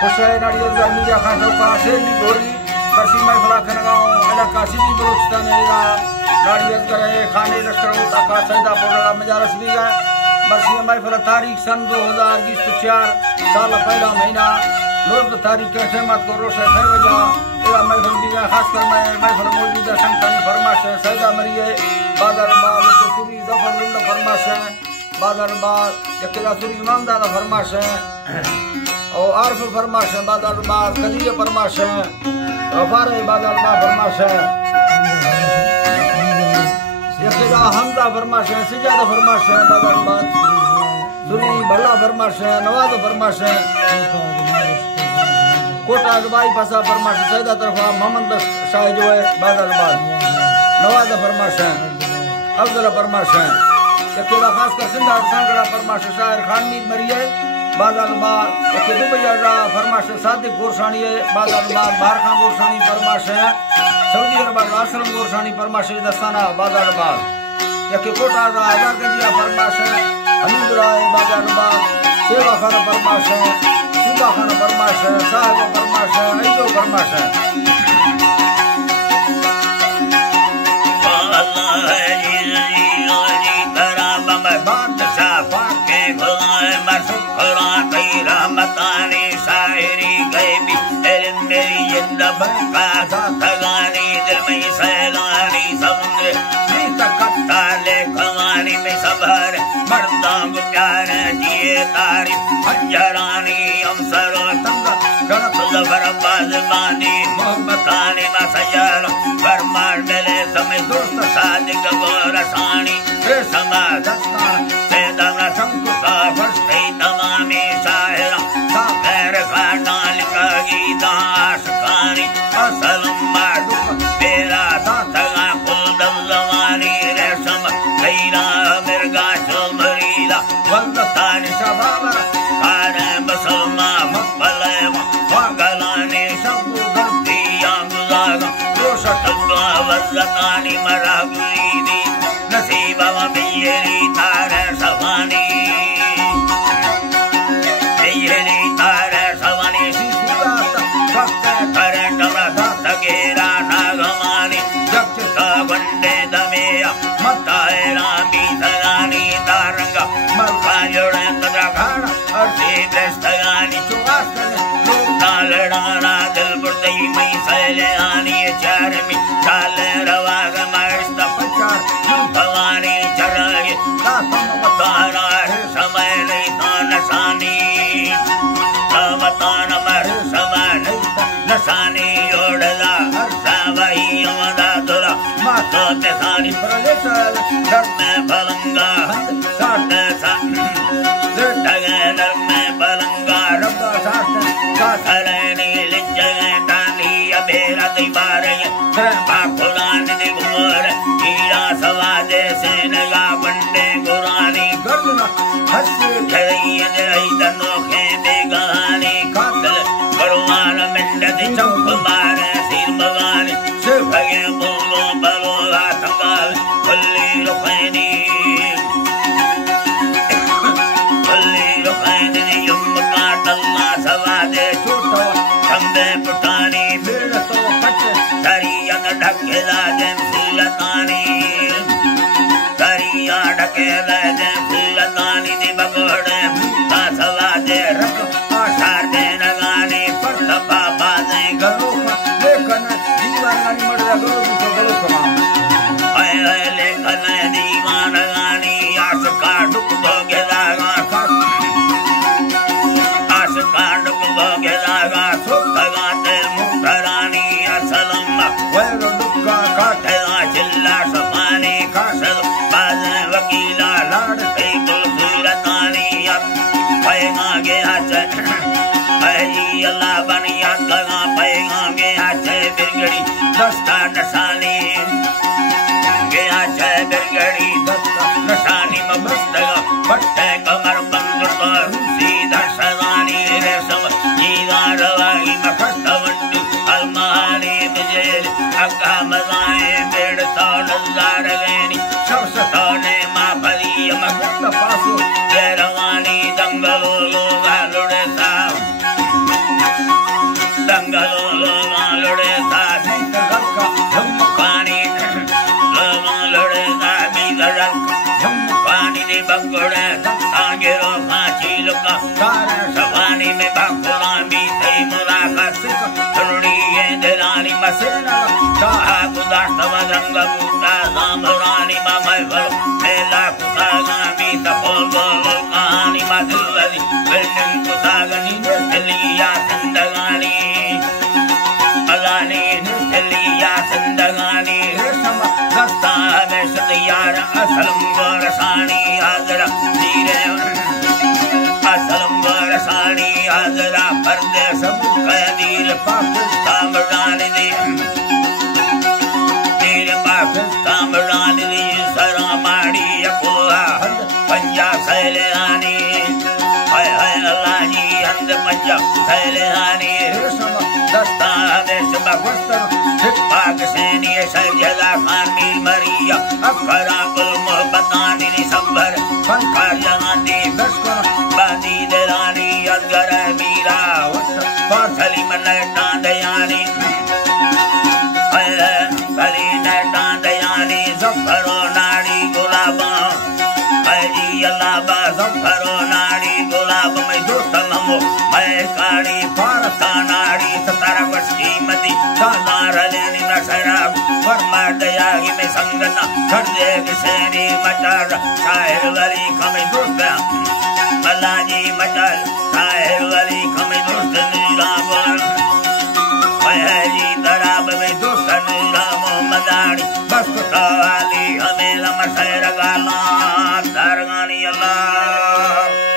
खुशाई नाड़ियों गर्मी या खासों का शेली गोरी बरसी में फला खनगांव इलाका सिटी बलोचिस्तान एरा नाड़ियों करे खाने लश्करों तक का सैदा पोड़ा मजारस भी गए बरसी में फला तारीख सन 2024 साल पहला महीना रोज तारीख के सहमत को रोशे थे वजह एरा महफिल भी गए खास कर महफिल मौजूदा संतानी फरमाश है सैदा मरिए बाजार बाल के पूरी जफर लुंड फरमाश है बाजार बाल यकेला सूरी इमाम दादा फरमाश है और आरफ फरमाश है बाजार बाल कलिये फरमाश है गफार बाजार बाल फरमाश है यकेला हमदा फरमाश है सिजादा फरमाश है बाजार बाल सूरी भला फरमाश है नवाज फरमाश है कोटा बाई पासा फरमाश है सैदा तरफा मोहम्मद शाह जो है बाजार बाल नवाज फरमाश है अफजल फरमाश है यकेला खास कर सिंधा सांगड़ा फरमाश शायर खान मीर मरिए बाजार बाल यके दुबैया फरमाश सादिक गोरसानी है बाजार बाल बाहर खान गोरसानी फरमाश है सऊदी अरब आश्रम गोरसानी फरमाश दस्ताना बाजार बाल यके कोटा आधार गंजिया फरमाश है हमीद राय बाजार बाल सेवा खान फरमाश है शिवा खान फरमाश है साहब फरमाश है ऐजो फरमाश है रहमतानी शायरी गैबी मेरी जिंदा तगानी दिल में सैलानी समुद्र कत्ता ले खवानी में सबर मर्दा को प्यार जिए तारीफ पंजरानी अमसर तंग जनक जबर बाजबानी मोहब्बतानी मसजर फरमान मिले समय दोस्त सादिक गोरसानी रे समा दस्ता सेदना शंकुता फरस्ते तमामी शायरा सागर खानाल का गीताश खानी असलम माडुक तेरा दातगा कुल दवानी रेशम लैला मिर्गा चुमरीला वंदतानी शबाबर कारे बसलमा मकबलेमा वागलानी शब्बु गंती आंगुलागा रोशतगा वज़कानी मरागुईदी नसीबा मेरी तारे सवानी गेरा नागमानी जक्षता वंडे दमेया मतायरा बीतगानी तारंगा मलका जोड़े तद्राखाना अर्थे दस्तगानी चुवास्तने लोकता लड़ाना दिल बुर्दई मई सैले आनी चारमी चाले रवाग मर्स्त पचार भवानी चरागे तासम मताना है समय नहीं तानसानी तावतान मर समय नहीं नसानी ओडला सावई अमदा दुला माता ते सानी प्रलेशल डर में बलंगा साठ सा लटगे डर में बलंगा रब्बा साठ का सरेनी लिंजगे डाली अबेरा दीवारे त्रमा खुलान दी घोर कीड़ा सवादे से नगा बंडे गुरानी गर्दना हस खई दई दनोखे बेगानी कातल बड़वान मिंडदी चौक मारे सिर भवानी शिवगे बोलो बलो रातंगाल खुली रुखैनी युम्का टल्ला सवादे छूटो खंबे पुटानी फिर तो पच सरिया ढकेला जन सुलतानी सरिया ढकेला जन सुलतानी दी बगोड़े मुक्ता सवादे रख आषाढ़ दे नगानी परतपा बाजे गलोखा लेखन दीवानी मर्दा गलोखा आए लेखन दीवान गानी आशका डुक भोगे लागा आशका डुक भोगे लागा सुखगा तेल मुक्तरानी असलम वैरो डुक्का काटेला चिल्ला सपानी कासल बाजे वकीला लाड़ से गुलसूरतानी पैगा गया आई अल्लाह बनिया लगा पैगा गया बिरगड़ी दस्ता नशानी गया बिरगड़ी दस्ता नशानी मबस्तगा बट्टे कमर बंद तो रूसी दर्शदानी रेशम जीवा रवाई मखस्त वंडू अलमानी बिजेल अक्का मजाए बेड़ तो नजार गैनी शब्स तो ने माँ पली मखस्त पासो रवानी दंगलो लोगा लुड़े Sao my well, Mela Kutagami, the Polvo, Kani Madhuri, Venin Kutagani, Elia Sandagani, Alani, Elia Sandagani, Rasta, Mesayara, Asalam Gorasani, Azara, Asalam Gorasani, Azara, Pardesam, Kadir, Pakistan, Marani, Tamarani, Saramani, Yakula, Panja Sailani, Alani, and the Panja Sailani, Dasta, Desabasta, Pakistani, Sajala, Kami, Maria, Akarakul, Mobatani, Sambar, Pankarjani, Veska, Bani, Delani, Adgara, Mira, Pathali, Manatan, Dayani. Zaffaro Nadi Gulaba, Aji Alaba, Zaffaro Nadi Gulaba, my Dostanamo, my Kari, Paratanadi, Sataravaski, Mati, Salarani, Nasarab, Parmadayagi, Sangana, Kardeg, Seni, Matar, Sahirali, coming Dosta, Malaji, Matar, Sahirali, coming Dosta, Nilaban. Haji Darab में दोस्तन रामो मदारी बस तो वाली हमें लमशे रगाला दरगानी अल्लाह